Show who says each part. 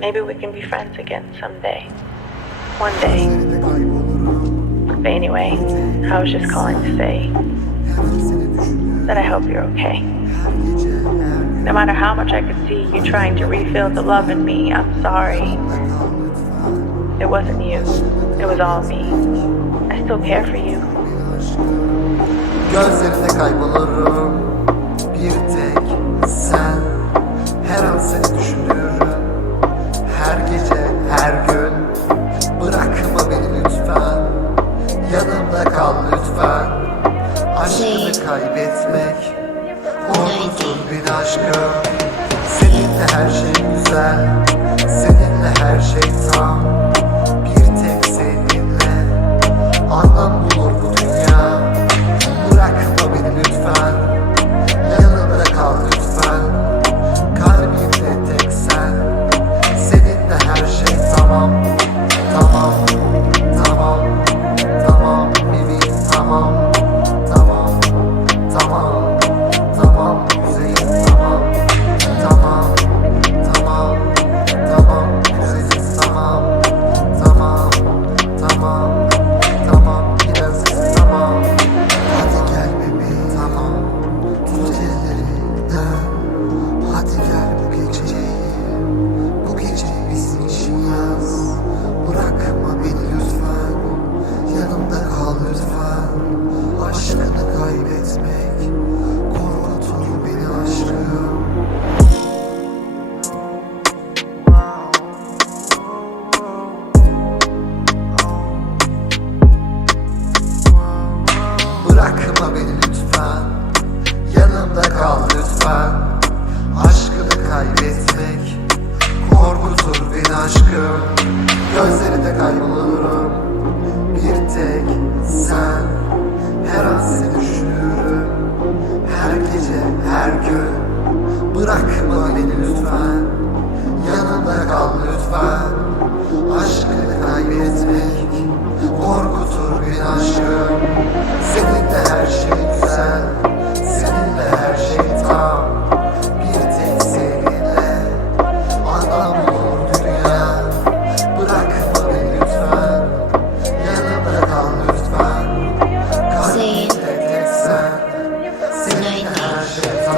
Speaker 1: Maybe we can be friends again someday. One day. But anyway, I was just calling to say that I hope you're okay. No matter how much I could see you trying to refill the love in me, I'm sorry. It wasn't you. It was all me. I still care for you.
Speaker 2: Kaybolurum Bir tek sen Bırakma beni lütfen. Yanımda kal lütfen. Aşkını kaybetmek Korkutur bir aşkım Seninle her şey güzel Seninle her şey tam. Bir tek seninle Anlam olur dünya. Bırakma beni lütfen. Yanımda kal lütfen. Kalbimde tek sen. Seninle her şey tam.